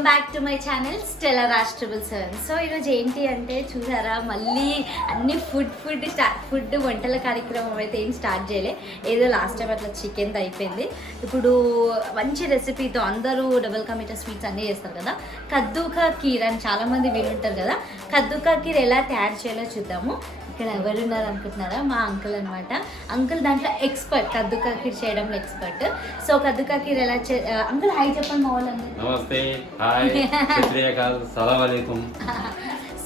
Welcome back to my channel Stella Raj 777. So ఈరోజు ఏంటి అంటే చూసారా, మళ్ళీ అన్ని ఫుడ్ వంటల కార్యక్రమం అయితే ఏం స్టార్ట్ చేయలే. ఏదో లాస్ట్ టైం అట్లా చికెన్ అయిపోయింది. ఇప్పుడు మంచి రెసిపీతో అందరూ డబుల్ కా మీఠా స్వీట్స్ అన్నీ చేస్తారు కదా. కద్దూకా కీర్ అని చాలామంది వినుంటారు కదా. కద్దూకా కీర్ ఎలా తయారు చేయాలో చూద్దాము. ఇక్కడ ఎవరున్నారు అనుకుంటున్నారా, మా అంకుల్ అనమాట. అంకుల్ దాంట్లో ఎక్స్పర్ట్, కద్దూకా కీర్ చేయడంలో ఎక్స్పర్ట్. సో కద్దూకా కీర్ ఎలా అంకుల్ హాయ్ చెప్పండి మా వాళ్ళందరూ. నమస్తే, హాయ్, సలాం అలైకుం.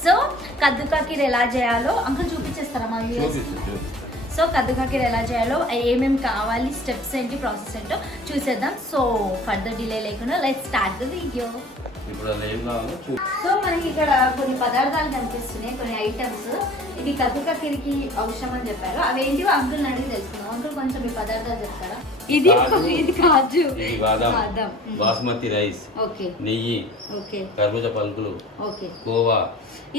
సో కద్దూకా కీర్ ఎలా చేయాలో అంకుల్ చూపించేస్తారా మా వ్యూవర్స్? సో కద్దూకా కీర్ ఎలా చేయాలో, ఏమేమి కావాలి, స్టెప్స్ ఏంటి, ప్రాసెస్ ఏంటో చూసేద్దాం. సో ఫర్దర్ డిలే లేకుండా let's start the video. So మనకి ఇక్కడ కొన్ని పదార్థాలు కనిపిస్తున్నాయి, కొన్ని ఐటమ్స్. ఇది కద్దూకా కీర్కి అవసరం అని చెప్పారు. అవి ఏంటివో అంకుల్ అడిగి తెలుసుకుందాం. అంకుల్ కొంచెం ఈ పదార్థాలు చెప్తారా? ఇది కాజు, బాదం, బాస్మతి రైస్, ఓకే, నెయ్యి, ఓకే, కర్బూజా పలుకులు, ఓకే, కోవా.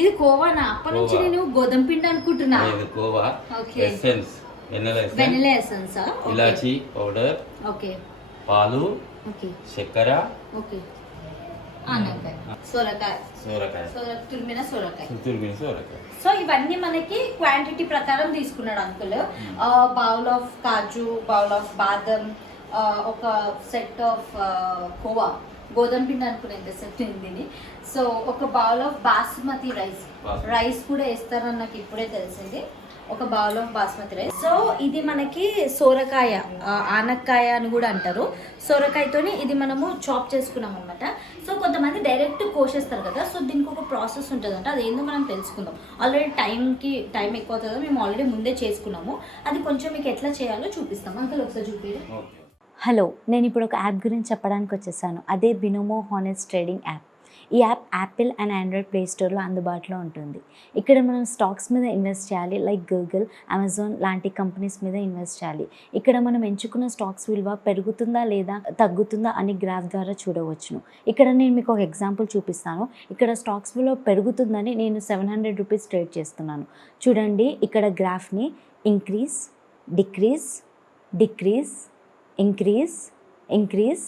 ఇది కోవానా? అప్పటి నుంచి నేను గోధుమ పిండి అనుకుంటున్నా. ఇది కోవా, ఓకే, ఎసెన్స్, వెనిలా ఎసెన్స్, ఇలాచీ పౌడర్, ఓకే, పాలు, ఓకే, చక్కెర, ఓకే, తురిమిన సొరకాయ. సో ఇవన్నీ మనకి క్వాంటిటీ ప్రకారం తీసుకున్నాడు అంకుల్. బౌల్ ఆఫ్ కాజు, బౌల్ ఆఫ్ బాదం, ఒక సెట్ ఆఫ్ కోవా, గోధుమ పిండి అనుకునేది సెట్ దీన్ని. సో ఒక బౌల్ ఆఫ్ బాస్మతి రైస్ కూడా వేస్తారని నాకు ఇప్పుడే తెలిసింది. ఒక bowl of basmati rice. So ఇది మనకి సోరకాయ, ఆనక్కాయ అని కూడా అంటారు. సోరకాయతోని ఇది మనము చాప్ చేసుకున్నాం అనమాట. సో కొంతమంది డైరెక్ట్ కోసేస్తారు కదా. సో దీనికి ఒక ప్రాసెస్ ఉంటుందంట, అదేందో మనం తెలుసుకుందాం. ఆల్రెడీ టైం ఎక్కువ అవుతుందో మేము ఆల్రెడీ ముందే చేసుకున్నాము. అది కొంచెం మీకు ఎట్లా చేయాలో చూపిస్తాం. అంకుల్ ఒకసారి చూపించండి. హలో, నేను ఇప్పుడు ఒక యాప్ గురించి చెప్పడానికి వచ్చేసాను. అదే బినోమో హానెస్ట్ ట్రేడింగ్ యాప్. ఈ app Apple and Android play స్టోర్లో అందుబాటులో ఉంటుంది. ఇక్కడ మనం స్టాక్స్ మీద ఇన్వెస్ట్ చేయాలి, లైక్ గూగుల్, అమెజాన్ లాంటి కంపెనీస్ మీద ఇన్వెస్ట్ చేయాలి. ఇక్కడ మనం ఎంచుకున్న స్టాక్స్ విలువ పెరుగుతుందా లేదా తగ్గుతుందా అని గ్రాఫ్ ద్వారా చూడవచ్చును. ఇక్కడ నేను మీకు ఒక ఎగ్జాంపుల్ చూపిస్తాను. ఇక్కడ స్టాక్స్ విలువ పెరుగుతుందని నేను 700 రూపీస్ ట్రేడ్ చేస్తున్నాను. చూడండి, ఇక్కడ గ్రాఫ్ని increase, decrease, decrease, increase,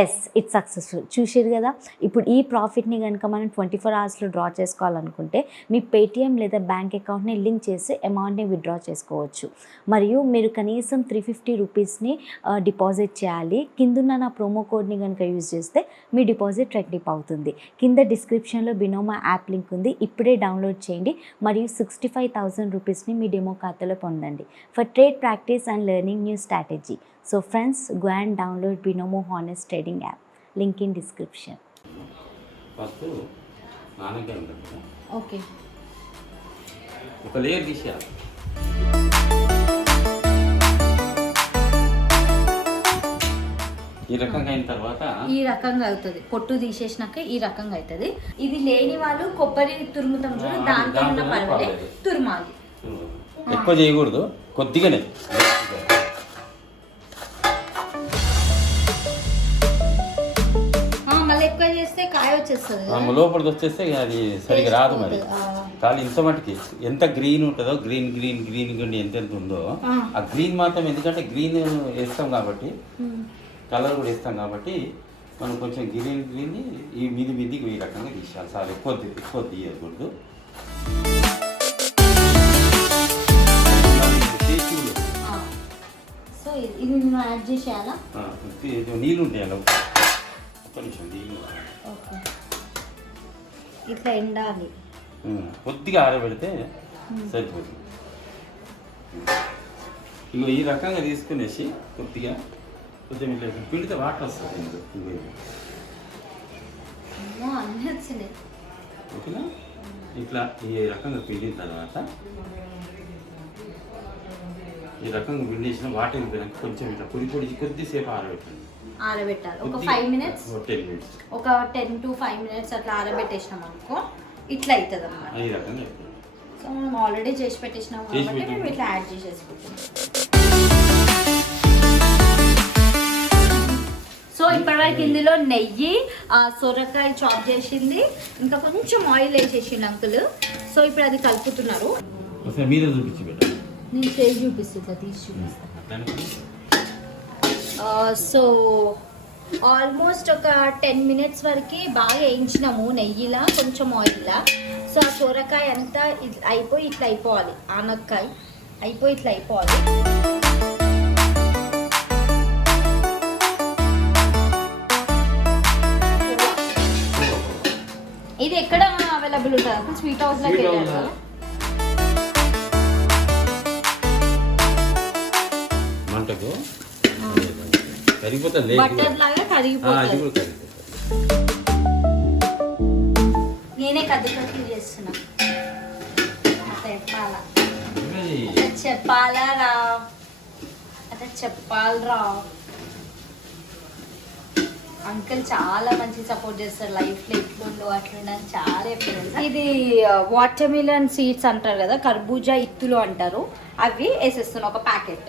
yes, it's successful. చూసారు కదా. ఇప్పుడు ఈ ప్రాఫిట్ని కనుక మనం 24 అవర్స్లో డ్రా చేసుకోవాలనుకుంటే మీ పేటిఎం లేదా బ్యాంక్ అకౌంట్ని లింక్ చేసి అమౌంట్ని విత్డ్రా చేసుకోవచ్చు. మరియు మీరు కనీసం 350 రూపీస్ని డిపాజిట్ చేయాలి. కిందున్న నా ప్రోమో కోడ్ని కనుక యూజ్ చేస్తే మీ డిపాజిట్ రెట్టింపు అవుతుంది. కింద డిస్క్రిప్షన్లో బినోమా యాప్ లింక్ ఉంది, ఇప్పుడే డౌన్లోడ్ చేయండి. మరియు 65,000 రూపీస్ని మీ డెమో ఖాతాలో పొందండి for trade practice and learning new strategy. So friends, go and download Binomo Honest Trading app. Link in description. First ఆనకాయ ఉంటుంది కదా, ఓకే, ఒక లేయర్ తీసేయాలి. ఈ రకంగా అయిన తర్వాత ఈ రకంగా అవుతుంది. పొట్టు తీసేసినాక ఈ రకంగా అవుతుంది. ఇది లేని వాళ్ళు కొబ్బరి తురుముతాం చూడు, దాంతో ఉన్న పర్వాలేదు, తురుమాలి. ఎక్కువ చేయకూడదు, కొద్దిగానే. ఎక్కువ చేస్తే కాయ వచ్చేస్తుంది, లోపలికి వచ్చేస్తే అది సరిగా రాదు. మరి కానీ ఇంత మటుకి ఎంత గ్రీన్ ఉంటుందో, గ్రీన్ ఎంత ఉందో ఆ గ్రీన్ మాత్రం, ఎందుకంటే గ్రీన్ వేస్తాం కాబట్టి, కలర్ కూడా వేస్తాం కాబట్టి మనం కొంచెం గ్రీన్ ఈ మీదికి ఈ రకంగా తీసేయాలి. సార్ ఎక్కువ తీయకూడదు. సో ఇది యాడ్ చేసేయాలా? నీళ్ళు ఉంటాయి అలా, కొంచెం నీళ్ళు ఇట్లా ఎండాలి. కొద్దిగా ఆరబెడితే సరిపోతుంది. ఇగో ఈ రకంగా తీసుకునేసి కొంచెం ఇట్లా పిండితే వాటర్ వస్తుంది. అన్నీ వచ్చినాయి. ఓకేనా? ఇట్లా ఈ రకంగా పిండిన తర్వాత ఈ రకంగా పిండేసిన వాటర్ వెళ్ళిపోయినాక కొంచెం ఇట్లా పొడి కొద్దిసేపు ఆరబెట్టండి. ఆరబెట్టాలి ఒక 5 minutes, 10 minutes, ఒక 10 to 5 minutes అట్లా ఆరబెట్టేసినాం అనుకో, ఇట్లా అవుతుంది అన్నమాట. ఈ రకంగా. సో మనం ఆల్రెడీ చేసి పెట్టేసినాం కాబట్టి మేము ఇట్లా యాడ్ చేసేసుకుంటాం. సో ఇప్పటివరకు ఇందులో నెయ్యి, సొరకాయ చాప్ చేసింది, ఇంకా కొంచెం ఆయిల్ వేసేసింది అంకుల్. సో ఇప్పుడు అది కలుపుతున్నారు. మీద చూపించి పెట్టండి, నేను చేసి చూపిస్తాను, ఇట్లా తీసి చూపిస్తాను. సో ఆల్మోస్ట్ ఒక 10 మినిట్స్ వరకు బాగా వేయించినాము నెయ్యిలా కొంచెం ఆయిల్లా. సో ఆ సొరకాయ అంతా అయిపోయి ఇట్లా అయిపోవాలి, ఆనక్కాయ అయిపోయి ఇట్లా అయిపోవాలి. ఇది ఎక్కడ అవైలబుల్ ఉంటుంది అప్పుడు? స్వీట్ హౌస్లోకి వెళ్ళాలి. మంటకు కరిగిపోతుంది, బటర్ లాగా కరిగిపోతుంది. నేనే కద్దు చేస్తున్నా. చెప్పాలా రా, అదే చెప్పాలరా. అంకుల్ చాలా మంచి సపోర్ట్ చేస్తారు, లైఫ్లో ఇట్లుండు అట్లుండని చాలా ఎప్పుడు. ఇది వాటర్ మిలన్ సీడ్స్ అంటారు కదా, కర్బూజా ఇత్తులు అంటారు, అవి వేసేస్తున్నా ఒక ప్యాకెట్.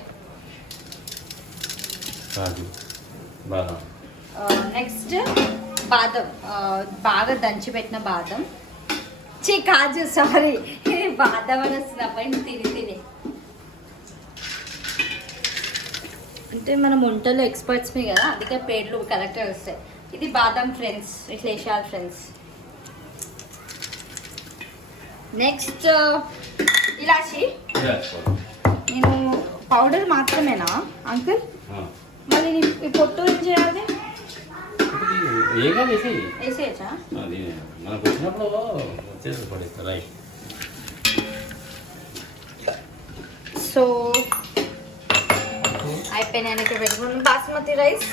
నెక్స్ట్ బాదం, బాగా దంచి పెట్టిన బాదం, కాజు, సారీ బాదం అని వస్తుంది అబ్బాయి తిని. అంటే మనం వంటలో ఎక్స్పర్ట్స్ మీ కదా, అందుకే పేర్లు కరెక్ట్గా వస్తాయి. ఇది బాదం ఫ్రెండ్స్, ఇట్లా వేసేయాలి ఫ్రెండ్స్. నెక్స్ట్ ఇలాచి, నేను పౌడర్ మాత్రమేనా అంకుల్? మళ్ళీ ఈ పొట్టు ఏం చేయాలి? వేసేయచ్చా? సో అయిపోయినాయి ఇక్కడ పెట్టుకున్నాం. బాస్మతి రైస్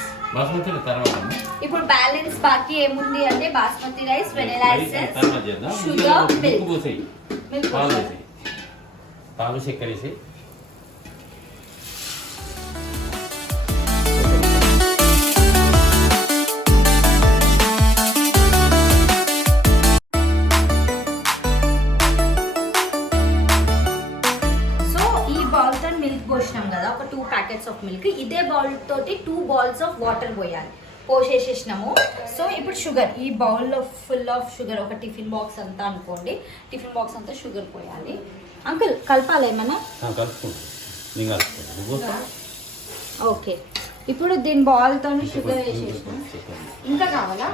ఇప్పుడు బ్యాలెన్స్ బాకీ ఏముంది అంటే basmati rice, vanilla essence, sugar, milk, పాలు చక్కెర వేసి పోసినాం కదా, ఒక 2 ప్యాకెట్స్ ఆఫ్ మిల్క్. ఇదే బౌల్ తోటి 2 balls ఆఫ్ వాటర్ పోయాలి, పోసేసేసినాము. సో ఇప్పుడు షుగర్, ఈ బౌల్లో ఫుల్ ఆఫ్ షుగర్, ఒక టిఫిన్ బాక్స్ అంతా అనుకోండి, టిఫిన్ బాక్స్ అంతా షుగర్ పోయాలి. అంకుల్ కలపాలి ఏమన్నా? ఓకే, ఇప్పుడు దీని బాల్తో షుగర్ వేసేసినాం. ఇంకా కావాలా?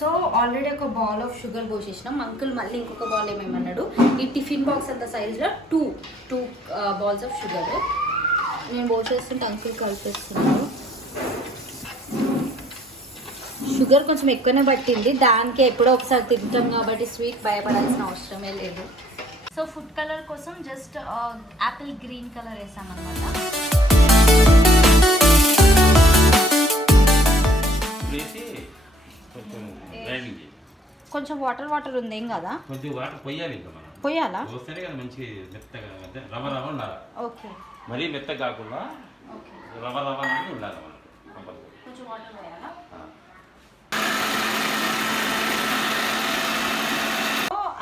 సో ఆల్రెడీ ఒక బాల్ ఆఫ్ షుగర్ పోసేసినాం. అంకుల్ మళ్ళీ ఇంకొక బాల్ ఏమేమన్నాడు, ఈ టిఫిన్ బాక్స్ అంత సైజులో 2 balls ఆఫ్ షుగర్ నేను పోసేస్తుంటే అంకుల్ కలిపేస్తున్నాడు. షుగర్ కొంచెం ఎక్కువనే పట్టింది, దానికి ఎప్పుడో ఒకసారి తింటాం కాబట్టి స్వీట్ భయపడాల్సిన అవసరమే లేదు. సో ఫుడ్ కలర్ కోసం జస్ట్ యాపిల్ గ్రీన్ కలర్ వేసామన్నమాట. కొంచెం వాటర్ ఉంది, ఏం కదా? కొంచెం వాటర్ పోయాలి, ఇంకా మనం పోయాలా? పోస్తేనే కదా మంచి మెత్తగా రవ్వ ఉండాలి. ఓకే, మరీ మెత్తగా కాకుండా రవ్వ అనేది ఉండాలి మనం. కొంచెం వాటర్ పోయాలా?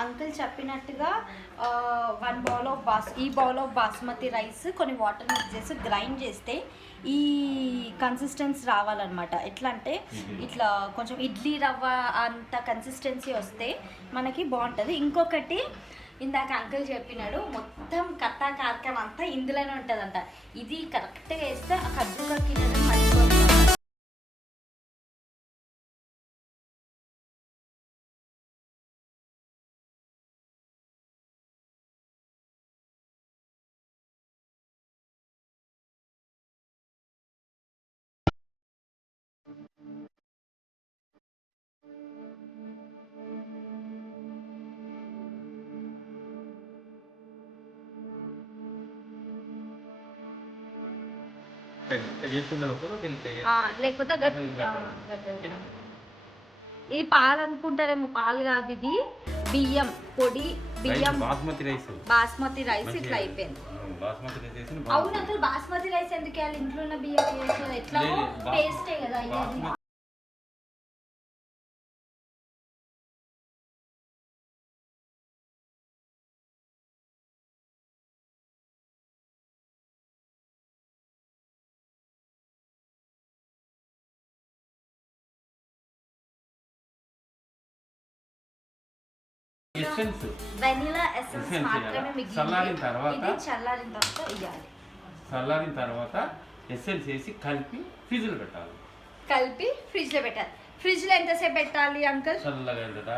అంకుల్ చెప్పినట్టుగా 1 bowl ఆఫ్ ఈ బౌల్ ఆఫ్ బాస్మతి రైస్ కొన్ని వాటర్ మిక్స్ చేసి గ్రైండ్ చేస్తే ఈ కన్సిస్టెన్సీ రావాలన్నమాట. ఎట్లా అంటే ఇట్లా కొంచెం ఇడ్లీ రవ్వ అంత కన్సిస్టెన్సీ వస్తే మనకి బాగుంటుంది. ఇంకొకటి ఇందాక అంకుల్ చెప్పినాడు, మొత్తం కథా కార్యక్రమం అంతా ఇందులోనే ఉంటుందంట. ఇది కరెక్ట్గా వేస్తే ఆ కద్దుగా కింద మర్చిపోతుంది. లేకపోతే ఇది పాలు అనుకుంటారేమో, పాలు కాదు, ఇది బియ్యం పొడి, బియ్యం బాస్మతి రైస్ ఇట్లా అయిపోయింది. అవును అసలు బాస్మతి రైస్ ఎందుకు వేయాలి? ఇంట్లో ఉన్న బియ్యం ఎట్లా టేస్టే కదా అయ్యేది. వెనిలా ఎసెన్స్ మాత్రమే మిగిలింది. చల్లారిన తర్వాత వేయాలి. చల్లారిన తర్వాత ఎసెన్స్ వేసి కలిపి ఫ్రిడ్జ్లో పెట్టాలి. కలిపి ఫ్రిడ్జ్లో పెట్టాలి. ఫ్రిడ్జ్లో ఎంతసేపు పెట్టాలి అంకుల్? చల్లగా అయిందట.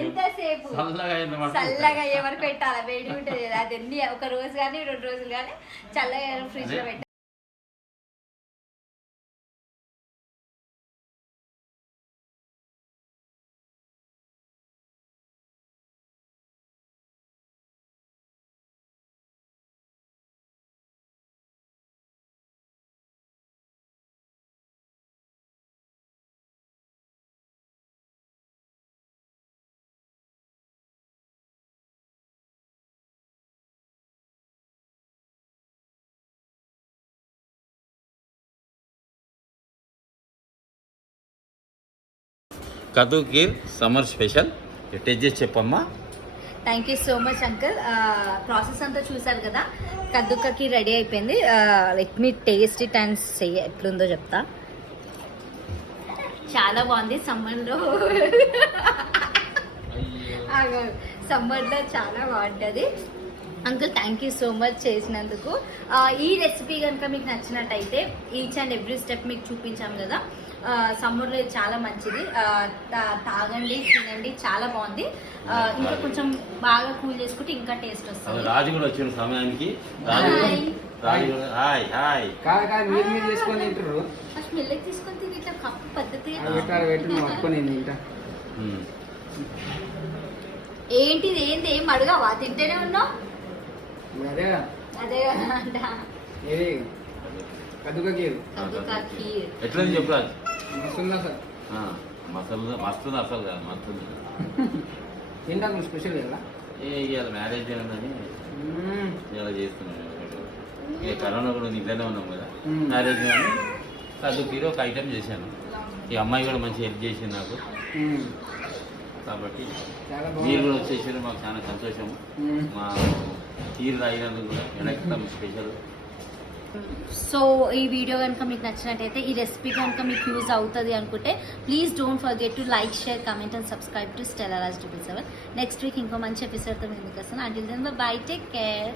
ఎంతసేపు? చల్లగా అయింది మాట. చల్లగా అయ్యే వరకు పెట్టాలి. వేడి ఉంటుంది కదా, అది ఎన్ని ఒక రోజు కానీ 2 రోజులు కానీ చల్లగా ఫ్రిడ్జ్లో పెట్టాలి. కద్దు కీర్ సమ్మర్ స్పెషల్ టేస్ట్ చేసి చెప్పమ్మా. Thank you so much uncle. Process అంతా చూసారు కదా, కద్దుకకి రెడీ అయిపోయింది. Let me taste it and say ఎట్లుందో చెప్తా. చాలా బాగుంది. సమ్మర్లో చాలా బాగుంటుంది. Uncle thank you so much చేసినందుకు. ఈ రెసిపీ కనుక మీకు నచ్చినట్టయితే ఈచ్ అండ్ ఎవ్రీ స్టెప్ మీకు చూపించాం కదా, సమ్మర్లో ఇది చాలా మంచిది. తాగండి, తినండి, చాలా బాగుంది. ఇంకా కొంచెం బాగా కూల్ చేసుకుంటే ఇంకా టేస్ట్ వస్తుంది. రాజు కూడా వచ్చిన సమయానికి. రాజు కూడా హాయ్ హాయ్. మీరు చేసుకొని తింటారు. ఫస్ట్ మెల్లకి తీసుకొని తిని ఇట్లా కప్పు పద్ధతి. ఏంటిది ఏంటి ఏం అడగావా? తింటేనే ఉన్నావు. అదే అంట కద్దుకా ఖీర్. ఎట్లా చెప్పు రాజు. మస్తుందా సార్? మస్తు మస్తుంది అసలు కాదు, మస్తుంది. తింటాను స్పెషల్ కదా. ఇవాళ మ్యారేజ్ డే ఉందని ఇలా చేస్తున్నాను. ఇక కరోనా కూడా ఇంట్లోనే ఉన్నాం కదా, మ్యారేజ్ డే అని కద్దు కీర్ ఒక ఐటెం చేశాను. ఈ అమ్మాయి కూడా మంచి హెల్ప్ చేసింది నాకు. కాబట్టి మీరు కూడా వచ్చేసారు, మాకు చాలా సంతోషం. మా కీర్ తాగినందుకు కూడా ఎనక్తం స్పెషల్. సో ఈ వీడియో కనుక మీకు నచ్చినట్టయితే, ఈ రెసిపీ కనుక మీకు యూజ్ అవుతుంది అనుకుంటే please don't forget to like, share, comment and subscribe to Stella Raj 777. Next week ఇంకో మంచి ఎపిసోడ్తో ముందుకు వస్తాను. Until then bye, take care.